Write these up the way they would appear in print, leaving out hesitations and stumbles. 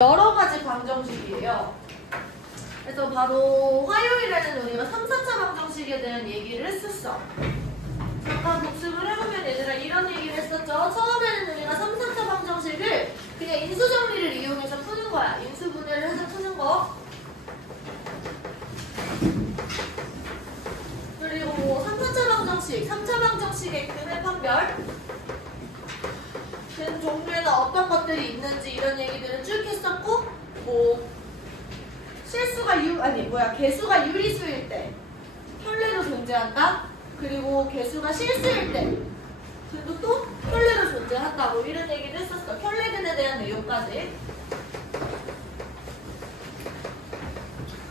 여러 가지 방정식이에요. 그래서 바로 화요일에는 우리가 3, 4차 방정식에 대한 얘기를 했었어. 잠깐 복습을 해보면 얘들아 이런 얘기를 했었죠. 처음에는 우리가 3, 4차 방정식을 그냥 인수정리를 이용해서 푸는 거야. 인수분해를 해서 푸는 거. 그리고 3, 4차 방정식, 3차 방정식의 근의 판별, 근 종류에는 어떤 것들이 있는지 이런 얘기들을 쭉 했었고, 뭐 개수가 유리수일 때 편례로 존재한다. 그리고 개수가 실수일 때 근도 또 편례로 존재한다. 뭐 이런 얘기도 했었어. 편례근에 대한 내용까지.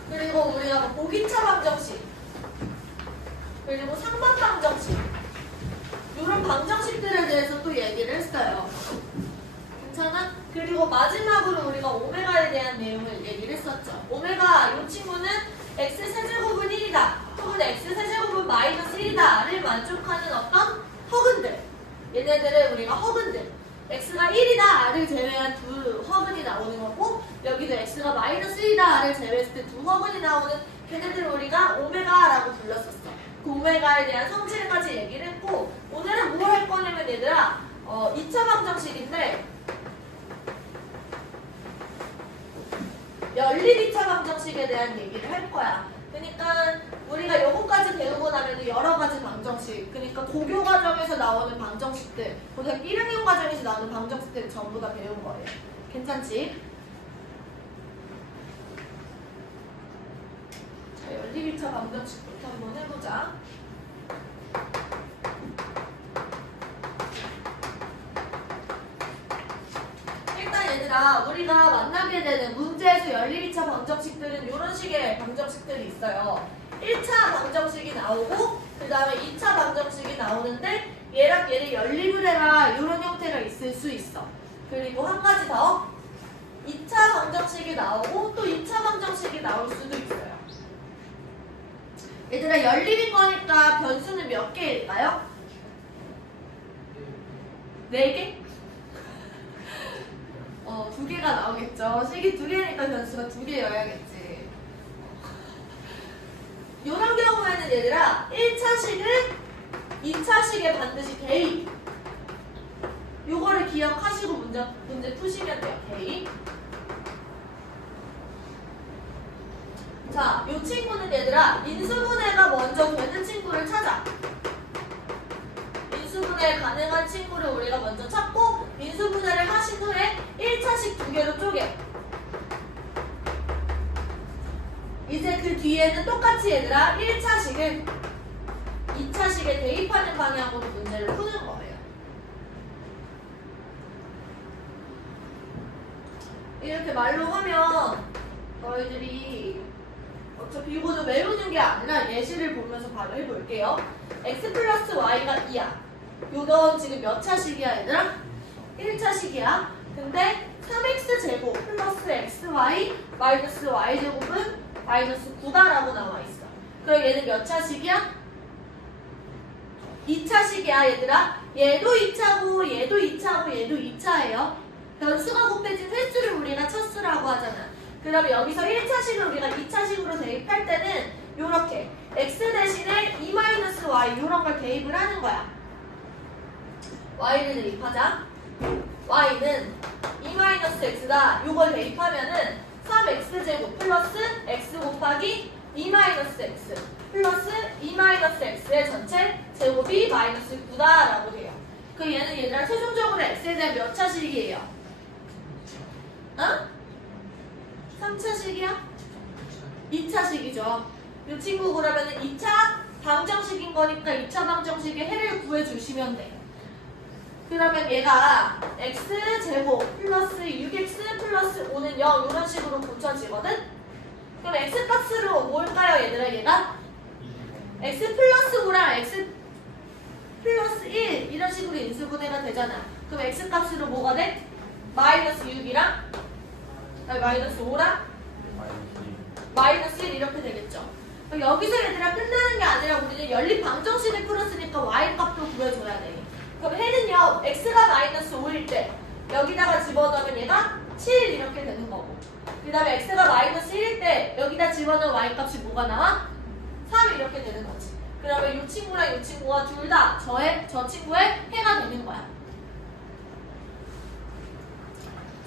그리고 우리가 뭐 보기차 방정식, 그리고 상반 방정식, 이런 방정식들에 대해서 또 얘기를 했어요. 괜찮아? 그리고 마지막으로 우리가 오메가에 대한 내용을 얘기를 했었죠. 오메가, 이 친구는 x세제곱은 1이다 혹은 x세제곱은 마이너스 1이다를 만족하는 어떤 허근들, 얘네들을 우리가 허근들, x가 1이다 를 제외한 두 허근이 나오는 거고, 여기도 x가 마이너스 1이다 를 제외했을 때 두 허근이 나오는 걔네들을 우리가 오메가라고 불렀었어. 그 오메가에 대한 성질까지 얘기를 했고, 오늘은 뭘 할 거냐면 얘들아 2차 방정식인데 연립 2차 방정식에 대한 얘기를 할 거야. 그러니까 우리가 요거까지 배우고 나면 여러 가지 방정식, 그러니까 고교 과정에서 나오는 방정식들, 고등학교 1학년 과정에서 나오는 방정식들 전부 다 배운 거예요. 괜찮지? 자, 연립 2차 방정식부터 한번 해보자. 얘들아, 우리가 만나게 되는 문제에서 연립 2차 방정식들은 이런 식의 방정식들이 있어요. 1차 방정식이 나오고 그 다음에 2차 방정식이 나오는데 얘랑 얘를 연립을 해라, 이런 형태가 있을 수 있어. 그리고 한 가지 더, 2차 방정식이 나오고 또 2차 방정식이 나올 수도 있어요. 얘들아, 연립인 거니까 변수는 몇 개일까요? 4개? 2개가 나오겠죠. 식이 2개니까 변수가 2개여야겠지. 이런 경우에는 얘들아 1차식은 2차식에 반드시 대입, 요거를 기억하시고 문제 푸시면 돼요. 대입. 자, 요 친구는 얘들아 인수분해가 먼저 되는 친구를 찾아. 인수분해 가능한 친구를 우리가 먼저 찾고, 인수분해를 하신 후에 1차식 2개로 쪼개. 이제 그 뒤에는 똑같이 얘들아 1차식을 2차식에 대입하는 방향으로 문제를 푸는 거예요. 이렇게 말로 하면 너희들이 어차피 이거는 외우는 게 아니라 예시를 보면서 바로 해볼게요. x 플러스 y가 2야. 이건 지금 몇 차식이야 얘들아? 1차식이야. 근데 3x제곱 플러스 xy 마이너스 y제곱은 마이너스 9다라고 나와있어. 그럼 얘는 몇 차식이야? 2차식이야 얘들아. 얘도 2차고 얘도 2차고 얘도 2차예요. 변수가 곱해진 횟수를 우리가 차수라고 하잖아. 그러면 여기서 1차식을 우리가 2차식으로 대입할 때는 요렇게 x 대신에 2-y 이런 걸 대입을 하는 거야. y를 대입하자. y는 2-x다. 요걸 대입하면은 3x제곱 플러스 x 곱하기 2-x 플러스 2-x의 전체 제곱이 마이너스 9다라고 돼요. 그 얘는 얘들아 최종적으로 x에 대한 몇 차식이에요? 어? 3차식이야? 2차식이죠. 이 친구 그러면은 2차 방정식인 거니까 2차 방정식의 해를 구해주시면 돼. 그러면 얘가 x제곱 플러스 6x 플러스 5는 0 이런 식으로 고쳐지거든? 그럼 x값으로 뭘까요 얘들아 얘가? x 플러스 5랑 x 플러스 1 이런 식으로 인수분해가 되잖아. 그럼 x값으로 뭐가 돼? 마이너스 6이랑 마이너스 5랑 마이너스 1 이렇게 되겠죠. 그럼 여기서 얘들아 끝나는 게 아니라 우리는 연립 방정식을 풀었으니까 y값도 구해줘야 돼. 그럼 해는요 x가 마이너스 5일 때 여기다가 집어넣으면 얘가 7 이렇게 되는 거고. 그 다음에 x가 마이너스 1일 때 여기다 집어넣은 y값이 뭐가 나와? 3 이렇게 되는 거지. 그러면 이 친구랑 이 친구가 둘 다 저 친구의 해가 되는 거야.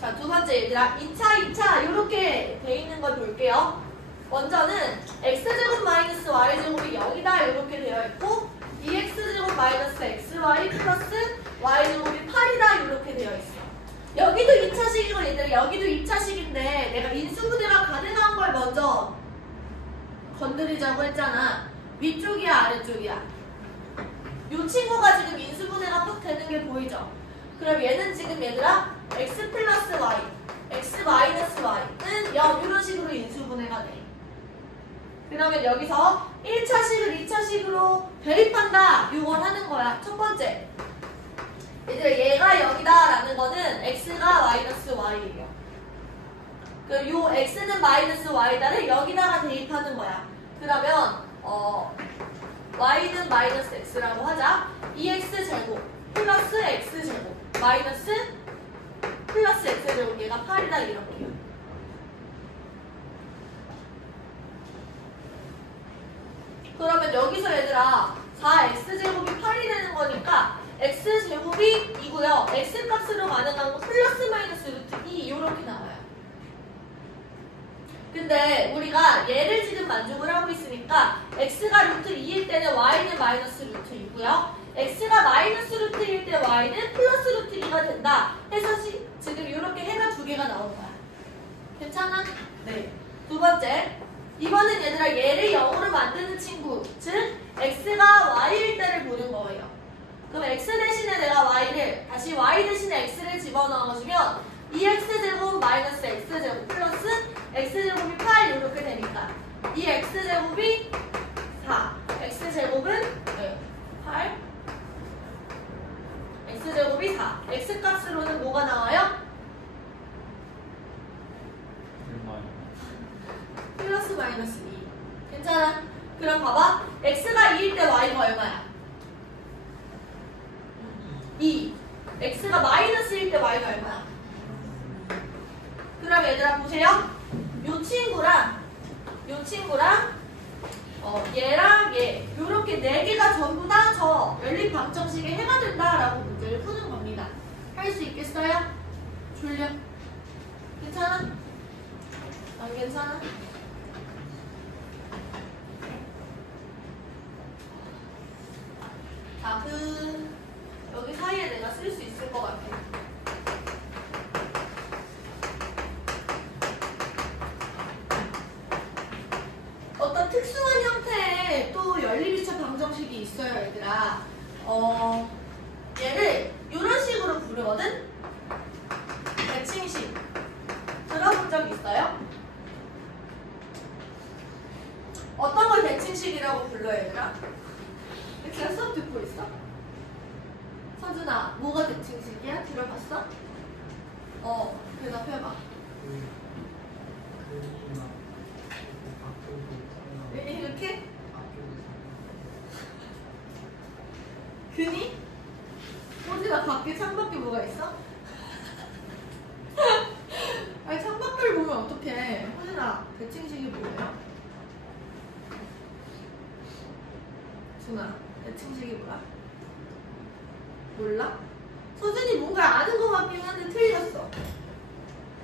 자, 두 번째 얘들아, 2차 이렇게 돼 있는 걸 볼게요. 먼저는 x제곱 마이너스 y제곱이 여기다 이렇게 되어 있고 2x제곱 마이너스 xy 플러스 y제곱이 8이다 이렇게 되어 있어. 여기도 2차식이고 얘들아 여기도 2차식인데 내가 인수분해가 가능한 걸 먼저 건드리자고 했잖아. 위쪽이야 아래쪽이야? 이 친구가 지금 인수분해가 딱 되는 게 보이죠? 그럼 얘는 지금 얘들아 x 플러스 y, x 마이너스 y는 0 이런 식으로 인수분해가 돼. 그러면 여기서 1차식을 2차식으로 대입한다. 이걸 하는 거야. 첫 번째. 얘들아 얘가 여기다 라는 거는 x가 마이너스 y예요. 그럼 요 x는 마이너스 y다를 여기다가 대입하는 거야. 그러면 y는 마이너스 x라고 하자. 2x제곱 플러스 x제곱 마이너스 플러스 x제곱 얘가 8이다 이렇게요. 그러면 여기서 얘들아 4x제곱이 8이 되는 거니까 x제곱이 2고요. x값으로 가능한 거 플러스 마이너스 루트 2 이렇게 나와요. 근데 우리가 얘를 지금 만족을 하고 있으니까 x가 루트 2일 때는 y는 마이너스 루트 2고요. x가 마이너스 루트 1일 때 y는 플러스 루트 2가 된다 해서 지금 이렇게 해가 두 개가 나온 거야. 괜찮아? 네. 두 번째. 이번엔 얘들아 얘를 0으로 만드는 친구, 즉 x가 y일 때를 보는 거예요. 그럼 x 대신에 내가 y를 다시 y 대신에 x를 집어넣어주면 2x제곱 마이너스 x제곱 플러스 x제곱이 8 이렇게 되니까 이 x제곱이 4, x제곱은 8, x제곱이 4. x값으로는 뭐가 나와요? 플러스 마이너스 2. 괜찮아? 그럼 봐봐. x가 2일 때 y가 얼마야? 2. x가 마이너스일 때 y가 얼마야? 그럼 얘들아 보세요. 요 친구랑 얘랑 얘 요렇게 네 개가 전부 다 저 연립방정식의 해가 된다라고 문제를 푸는 겁니다. 할 수 있겠어요? 졸려? 괜찮아? 안 괜찮아? 자, 여기 사이에 내가 쓸 수 있을 것 같아. 어떤 특수한 형태의 또 연립이차 방정식이 있어요, 얘들아. 얘를 이런 식으로 부르거든? 대칭식. 들어본 적 있어요? 어떤 걸 대칭식이라고 불러요, 얘들아? 제가 수업 듣고 있어? 서준아, 뭐가 대칭식이야? 들어봤어? 대답해봐. 이렇게? 근이? 서준아, 밖에 창밖에 뭐가 있어? 아니, 창밖을 보면 어떡해. 서준아, 대칭식이 뭐예요? 준아, 대칭식이 뭐야? 몰라? 서준이 뭔가 아는 것 같긴 한데 틀렸어.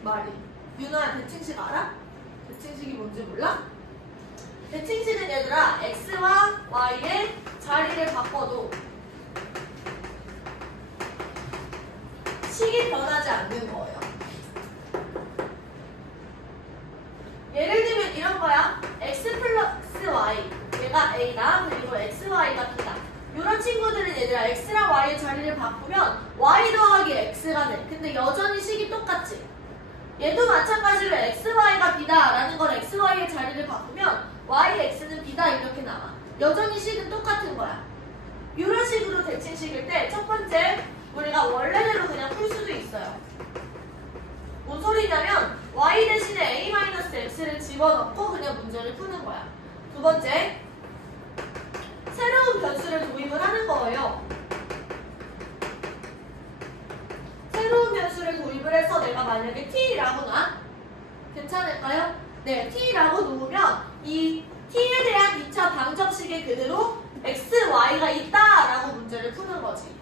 말이. 윤아야, 대칭식 알아? 대칭식이 뭔지 몰라? 대칭식은 얘들아 x와 y의 자리를 바꿔도 식이 변하지 않는 거예요. 예를 들면 이런 거야. x 플러스 y 얘가 a다. 그리고 x, y가 b다. 이런 친구들은 얘들아 x랑 y의 자리를 바꾸면 y 더하기 x가 돼. 근데 여전히 식이 똑같지. 얘도 마찬가지로 x, y가 b다 라는 걸 x, y의 자리를 바꾸면 y, x는 b다 이렇게 나와. 여전히 식은 똑같은 거야. 이런 식으로 대칭식일 때 첫 번째 우리가 원래대로 그냥 풀 수도 있어요. 뭔 소리냐면 y 대신에 a-x를 집어넣고 그냥 문제를 푸는 거야. 두 번째, 새로운 변수를 도입을 하는 거예요. 새로운 변수를 도입을 대입을 해서 내가 만약에 t라고 놔. 괜찮을까요? 네, t라고 놓으면 이 t에 대한 2차 방정식에 그대로 x, y가 있다라고 문제를 푸는 거지.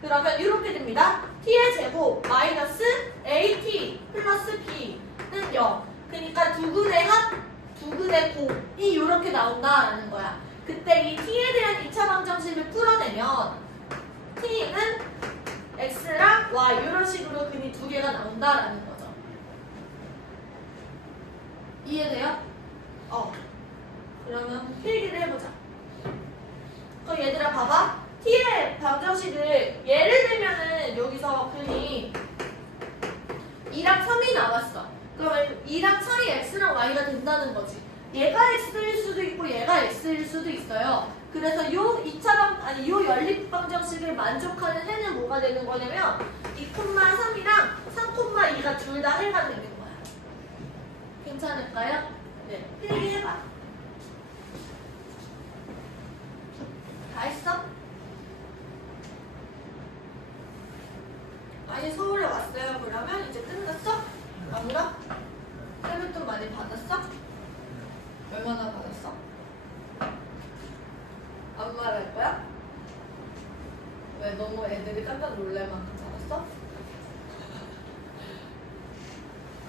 그러면 이렇게 됩니다. t의 제곱 마이너스 at 플러스 b는 0. 그러니까 두근의 합, 두근의 곱이 이렇게 나온다라는 거야. 그때 이 t에 대한 2차 방정식을 풀어내면 t는 x랑 y 이런 식으로 근이 두 개가 나온다라는 거죠. 이해돼요? 그러면 필기를 해보자. 그럼 얘들아 봐봐. t의 방정식을 예를 들면은 여기서 근이 2랑 3이 나왔어. 그러면 2랑 3이 x랑 y가 된다는 거지. 얘가 x일 수도 있고 얘가 x일 수도 있어요. 그래서 요 연립 방정식을 만족하는 해는 뭐가 되는 거냐면 2,3이랑 3,2가 둘 다 해가 되는 거야. 괜찮을까요? 네, 필기해봐. 다 했어? 아니 서울에 왔어요. 그러면 이제 끝났어? 아무라? 세뱃돈 많이 받았어? 얼마나 받았어? 안 말할 거야? 왜 너무 애들이 깜짝 놀랄 만큼 받았어?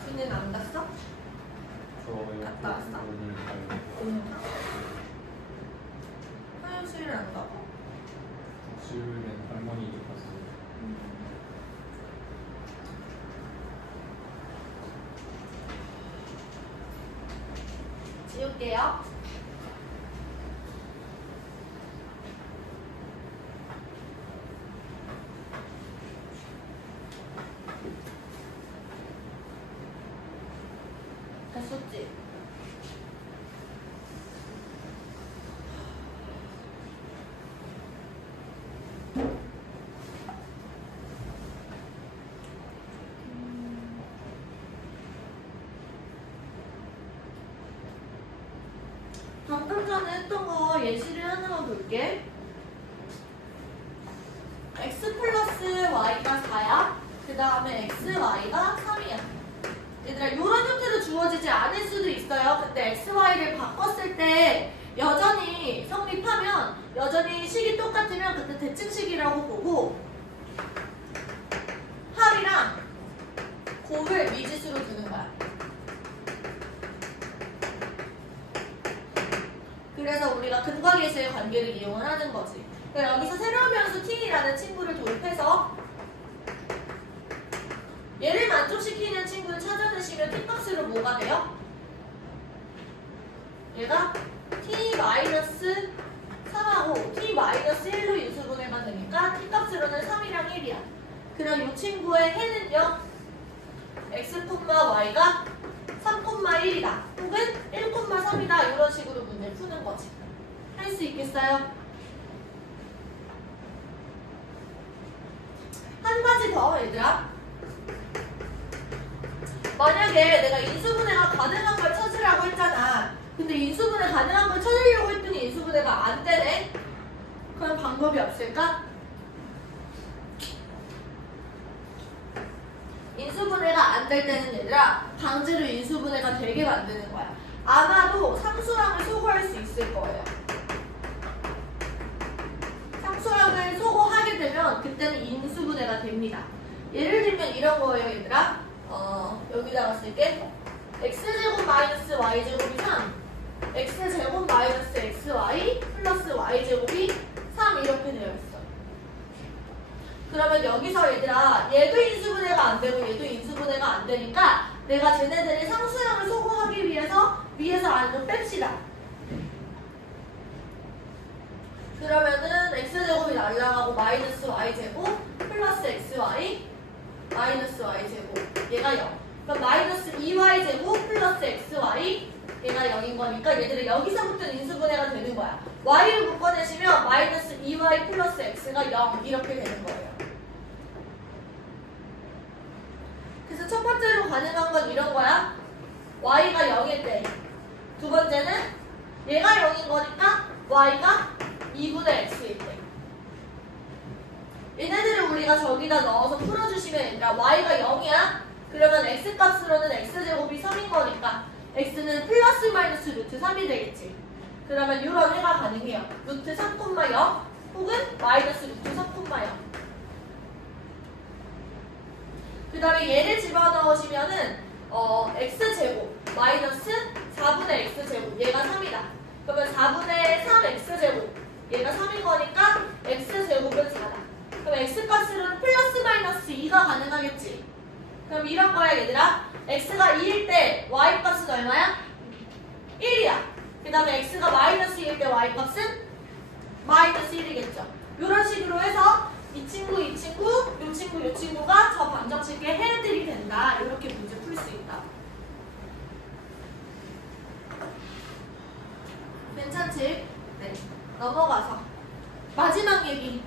준이는 안 갔어? 갔다 왔어? 응. 화장실을 안 가고? 수요일엔 할머니 집 갔어요. 지울게요. 됐었지? 방금 전에 했던 거 예시를 하나만 볼게. x 플러스 y가 4야. 그 다음에 x, y가 3이야. 얘들아, 이런 형태로 주어지지 않을 수도 있어요. 근데 x, y를 바꿨을 때 여전히 성립하면, 여전히 식이 똑같으면 그때 대칭식이라고 보고 합이랑 곱을 미지수로 두는 거야. 그래서 우리가 근과 계수의 관계를 이용을 하는 거지. 그럼 여기서 새로운 변수 t라는 친구를 도입해서 얘를 만족시키는 친구를 찾아내시면 t값으로 뭐가 돼요? 얘가 t-3하고 t-1로 인수분해가 되니까 t값으로는 3이랑 1이야. 그럼 이 친구의 해는요? x, y가 3,1이다. 혹은 1,3이다. 이런 식으로 문제를 푸는 거지. 할 수 있겠어요? 한 가지 더, 얘들아. 만약에 내가 인수분해가 가능한 걸 찾으라고 했잖아. 근데 인수분해 가능한 걸 찾으려고 했더니 인수분해가 안 되네? 그럼 방법이 없을까? 인수분해가 안 될 때는 얘들아, 강제로 인수분해가 되게 만드는 거야. 아마도 상수항을 소거할 수 있을 거예요. 상수항을 소거하게 되면 그때는 인수분해가 됩니다. 예를 들면 이런 거예요, 얘들아. 여기다가 쓸게. x제곱 마이너스 y제곱이 3, x제곱 마이너스 xy 플러스 y제곱이 3 이렇게 되어 있어. 그러면 여기서 얘들아, 얘도 인수분해가 안 되고 얘도 인수분해가 안 되니까 내가 쟤네들이 상수항을 소거하기 위해서 위에서 안으로 뺍시다. 그러면은 x제곱이 날라가고 마이너스 y제곱 플러스 xy 마이너스 y제곱 얘가 0. 그럼 마이너스 2y제곱 플러스 xy 얘가 0인 거니까 얘들은 여기서부터 인수분해가 되는 거야. y를 묶어내시면 마이너스 2y 플러스 x가 0 이렇게 되는 거예요. 그래서 첫 번째로 가능한 건 이런 거야. y가 0일 때. 두 번째는 얘가 0인 거니까 y가 2분의 x일 때. 얘네들을 우리가 저기다 넣어서 풀어주시면 얘들아 y가 0이야? 그러면 x값으로는 x제곱이 3인 거니까 x는 플러스 마이너스 루트 3이 되겠지. 그러면 이런 해가 가능해요. 루트 3,0 혹은 마이너스 루트 3,0. 그 다음에 얘를 집어넣으시면은 x제곱 마이너스 4분의 x제곱 얘가 3이다. 그러면 4분의 3x제곱 얘가 3인 거니까 x제곱은 4다. 그럼 x값으로는 플러스 마이너스 2가 가능하겠지. 그럼 이런 거야 얘들아. x가 2일 때 y값은 얼마야? 1이야. 그 다음에 x가 마이너스 2일 때 y값은 마이너스 1이겠죠. 이런 식으로 해서 이 친구, 이 친구, 이 친구, 이 친구가 저 방정식의 해들이 된다. 이렇게 문제 풀 수 있다. 괜찮지? 네. 넘어가서 마지막 얘기.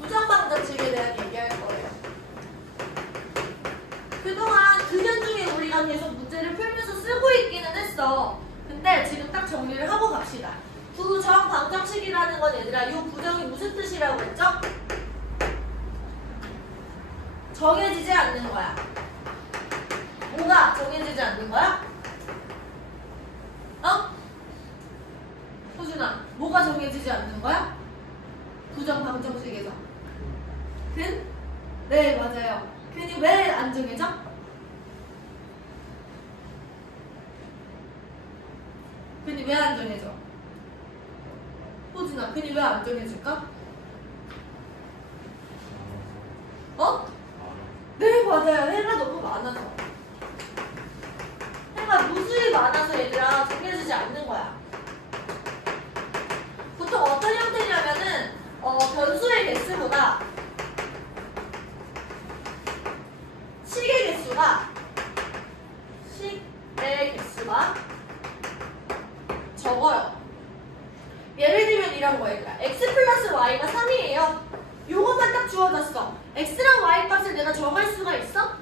부정방정식에 대한 얘기할 거예요. 그동안 그년 중에 우리가 계속 문제를 풀면서 쓰고 있기는 했어. 근데 지금 딱 정리를 하고 갑시다. 부정방정식이라는 건 얘들아, 이 부정이 무슨 뜻이라고 했죠? 정해지지 않는 거야. 뭐가 정해지지 않는 거야? 호준아, 뭐가 정해지지 않는 거야? 부정방정식에서. 근? 네, 맞아요. 근이 왜 안 정해져? 근이 왜 안 정해져? 호준아, 근이 왜 안 정해질까? 네, 맞아요. 해가 너무 많아서. 해가 무수히 많아서 얘들아 정해지지 않는 거야. 보통 어떤 형태냐면은 변수의 개수보다 식의 개수가 적어요. 예를 들면 이런 거 얘들아. x 플러스 y가 3이에요. 요것만 딱 주어졌어. x랑 y 값을 내가 정할 수가 있어?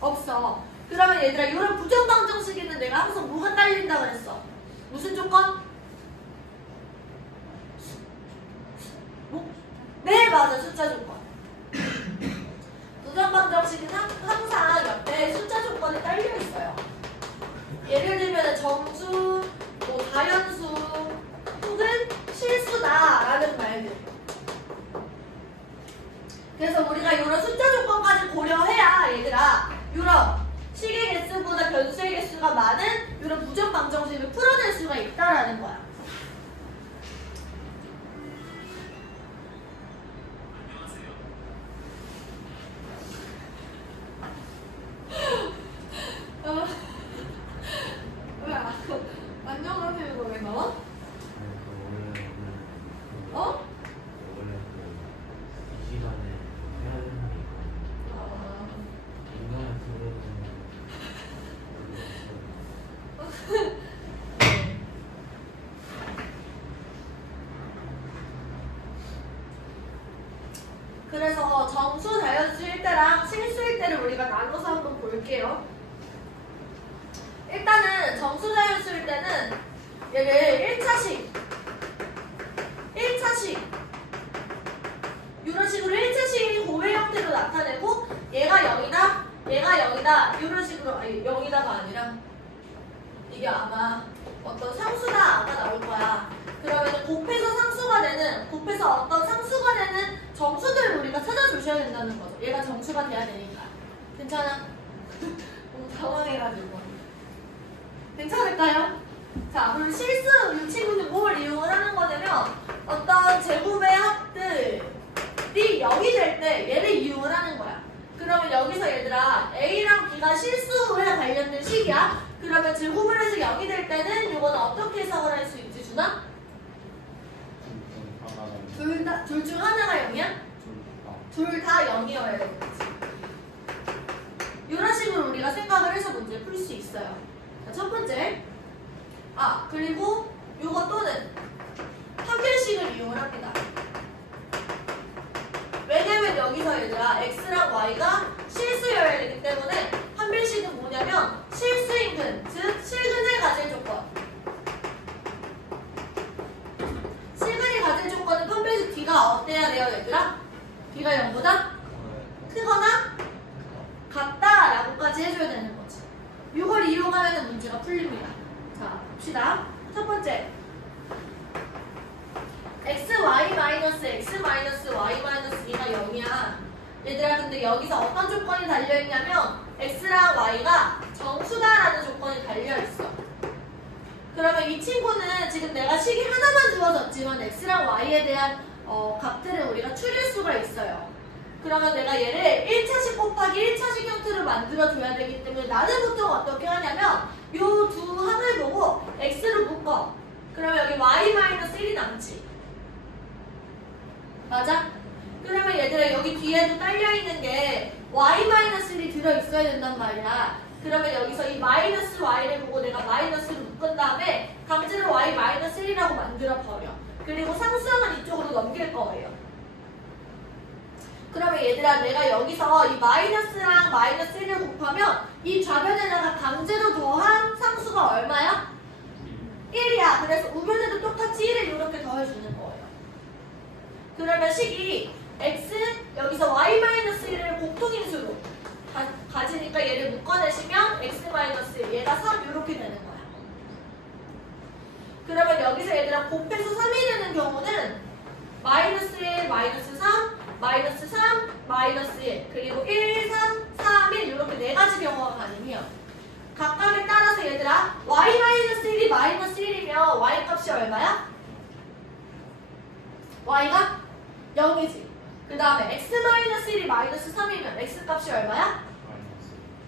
없어. 그러면 얘들아 이런 부정방정식에는 내가 항상 뭐가 딸린다 그랬어? 무슨 조건? 뭐? 네, 맞아. 숫자 조건. 부정방정식은 항상 옆에 숫자 조건이 딸려 있어요. 예를 들면 정수, 뭐 다연수 혹은 실수다라는 말들. 그래서 우리가 이런 숫자 조건까지 고려해야 얘들아 이런 식의 개수보다 변수의 개수가 많은 이런 부정방정식을 풀어낼 수가 있다라는 거야. 안녕하세요. 왜 나와? 이 시간에 해야 되는 게 있거든요. 인간을 그래서 정수 자연수일 때랑 실수일 때를 우리가 나눠서 한번 볼게요. 일단은 정수 자연수일 때는 얘를 1차식 이런 식으로 1차식이 고의 형태로 나타내고 얘가 0이다 이런 식으로. 아니 0이다가 아니라 이게 아마 어떤 상수다가 나올 거야. 그러면 곱해서 상수가 되는, 곱해서 어떤 상수가 되는 정수들을 우리가 찾아주셔야 된다는 거죠. 얘가 정수가 돼야 되니까. 괜찮아? 너무 당황해가지고. 괜찮을까요? 자, 그럼 실수 이 친구는 뭘 이용을 하는 거냐면 어떤 제곱의 합들이 0이 될 때 얘를 이용을 하는 거야. 그러면 여기서 얘들아 A랑 B가 실수에 관련된 식이야. 그러면 제곱을 해서 0이 될 때는 이건 어떻게 해석을 할 수 있지, 준아? 둘 중 하나가 0이야? 둘 다 0이어야 되겠지. 이런 식으로 우리가 생각을 해서 문제 풀 수 있어요. 자, 첫 번째. 그리고 요거 또는 판별식을 이용을 합니다. 왜냐면 여기서 얘들아 x랑 y가 실수여야 되기 때문에 판별식은 뭐냐면 실수인 근, 즉 실근을 가질 조건. 실근이 가질 조건은 판별식 D가 어때야 돼요? 여기까지 해줘야 되는 거지. 이걸 이용하면 문제가 풀립니다. 자, 봅시다. 첫 번째. xy-x-y-2가 0이야. 얘들아, 근데 여기서 어떤 조건이 달려있냐면 x랑 y가 정수다라는 조건이 달려있어. 그러면 이 친구는 지금 내가 식이 하나만 주어졌지만 x랑 y에 대한 값들을 우리가 추릴 수가 있어요. 그러면 내가 얘를 1차식 곱하기 1차식 형태로 만들어줘야 되기 때문에 나는 보통 어떻게 하냐면 요 두 항을 보고 x로 묶어. 그러면 여기 y-1이 남지. 맞아? 그러면 얘들아 여기 뒤에도 딸려있는 게 y-1이 들어있어야 된단 말이야. 그러면 여기서 이 마이너스 y를 보고 내가 마이너스를 묶은 다음에 강제로 y-1이라고 만들어버려. 그리고 상수항은 이쪽으로 넘길 거예요. 그러면 얘들아 내가 여기서 이 마이너스랑 마이너스 1을 곱하면 이 좌변에다가 강제로 더한 상수가 얼마야? 1이야. 그래서 우변에도 똑같이 1을 이렇게 더해주는 거예요. 그러면 식이 x 여기서 y-1을 공통인수로 가지니까 얘를 묶어내시면 x-1 얘가 3 이렇게 되는 거야. 그러면 여기서 얘들아 곱해서 3이 되는 경우는 마이너스 1, 마이너스 3, 마이너스 3, 마이너스 1 그리고 1, 3, 3, 1 이렇게 네 가지 경우가 가능해요. 각각에 따라서 얘들아 y-1이 마이너스 1이면 y 값이 얼마야? y가 0이지. 그 다음에 x-1이 마이너스 3이면 x 값이 얼마야?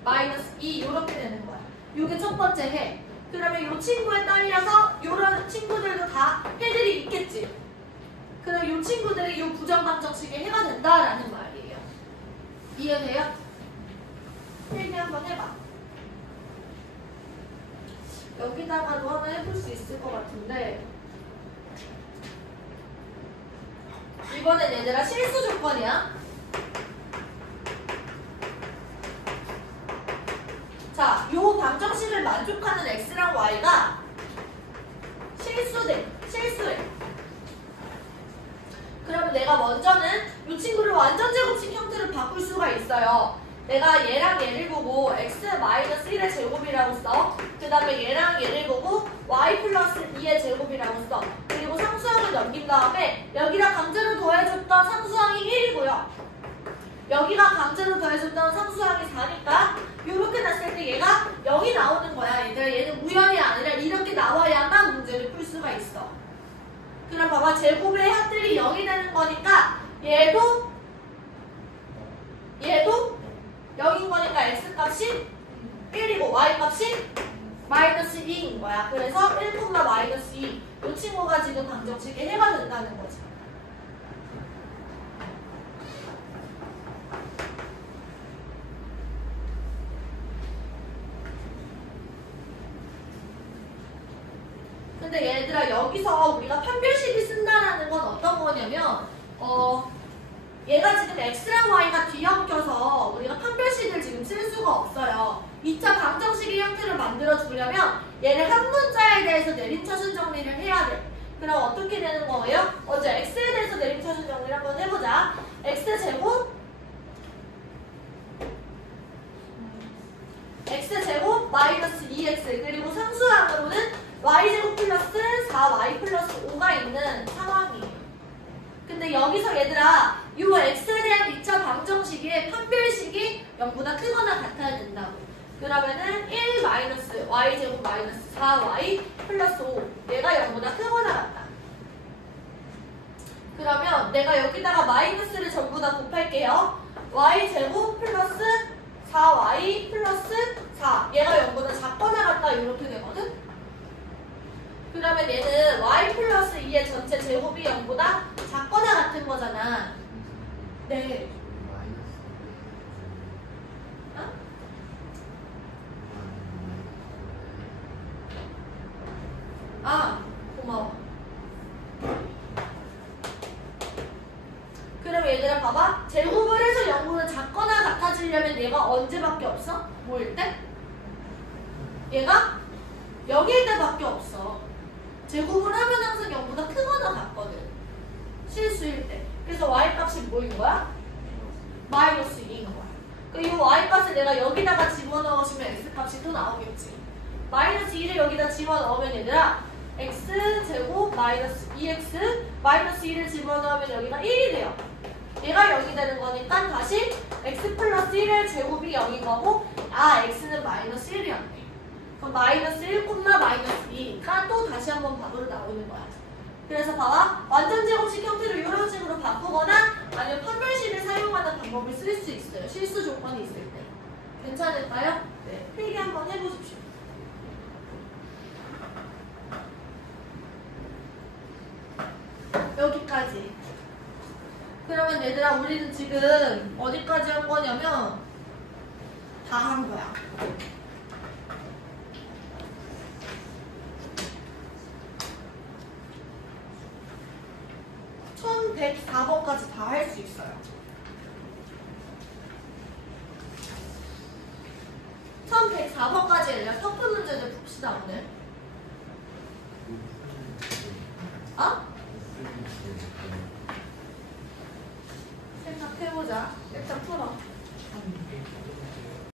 마이너스 2 이렇게 되는 거야. 이게 첫 번째 해. 그러면 이 친구에 딸려서 이런 친구들도 다 해들이 있겠지. 그럼 이 친구들이 이 부정방정식의 해가 된다라는 말이에요. 이해돼요? 필기 한번 해봐. 여기다가도 하나 해볼 수 있을 것 같은데 이번엔 얘들아 실수 조건이야. 자, 요 방정식을 만족하는 x랑 y가 실수해. 그러면 내가 먼저는 이 친구를 완전 제곱식 형태로 바꿀 수가 있어요. 내가 얘랑 얘를 보고 x-1의 제곱이라고 써. 그 다음에 얘랑 얘를 보고 y 플러스 2의 제곱이라고 써. 그리고 상수항을 넘긴 다음에 여기랑 강제로 더해줬던 상수항이 1이고요. 여기가 강제로 더해줬던 상수항이 4니까 이렇게 났을 때 얘가 0이 나오는 거야. 얘는 우연이 아니라 이렇게 나와야만 문제를 풀 수가 있어. 그럼 봐봐. 제곱의 합들이 0이 되는 거니까 얘도 0인 거니까 x 값이 1이고 y 값이 마이너스 2인 거야. 그래서 1, 마이너스 2. 이 친구가 지금 방정식의 해가 된다는 거지. 근데 얘들아 여기서 우리가 판별식이 쓴다라는 건 어떤 거냐면 얘가 지금 x랑 y가 뒤엉켜서 우리가 판별식을 지금 쓸 수가 없어요. 2차 방정식의 형태를 만들어 주려면 얘를 한 문자에 대해서 내림차순 정리를 해야 돼. 그럼 어떻게 되는 거예요? 먼저 x에 대해서 내림차순 정리를 한번 해보자. x제곱 마이너스 2x 그리고 상수항으로는 y제곱 플러스 4y 플러스 5가 있는 상황이에요. 근데 여기서 얘들아 이 x에 대한 2차 방정식의 판별식이 0보다 크거나 같아야 된다고. 그러면은 1 마이너스 y제곱 마이너스 4y 플러스 5 얘가 0보다 크거나 같다. 그러면 내가 여기다가 마이너스를 전부 다 곱할게요. y제곱 플러스 4y 플러스 4 얘가 0보다 작거나 같다 이렇게 되거든. 그러면 얘는 y 플러스 2의 전체 제곱이 0보다 작거나 같은 거잖아. 네. 어? 아, 고마워. 그럼 얘들아 봐봐. 제곱을 해서 0보다 작거나 같아지려면 얘가 언제밖에 없어? 뭐일 때? 얘가 0일 때밖에 없어. 제곱을 하면 항상 0보다 크거나 같거든. 실수일 때. 그래서 y 값이 뭐인 거야? 마이너스 2인 거야. 이 y값을 내가 여기다가 집어넣으시면 x값이 또 나오겠지. 마이너스 2를 여기다 집어넣으면 얘들아 x제곱 마이너스 2x 마이너스 2를 집어넣으면 여기가 1이 돼요. 얘가 0이 되는 거니까 다시 x 플러스 1의 제곱이 0인 거고 x는 마이너스 1이었네. 그럼 마이너스 1, 마이너스 2가 또 다시 한번 답으로 나오는 거야. 그래서 봐봐. 완전 제곱식 형태를 이런 식으로 바꾸거나 아니면 판별식을 사용하는 방법을 쓸 수 있어요. 실수 조건이 있을 때. 괜찮을까요? 네. 필기 한번 해보십시오. 여기까지. 그러면 얘들아 우리는 지금 어디까지 한 거냐면 다 한 거야. 1104번까지 다 할 수 있어요. 1104번까지 얘들아 섞은 문제들 풉시다 오늘. 어?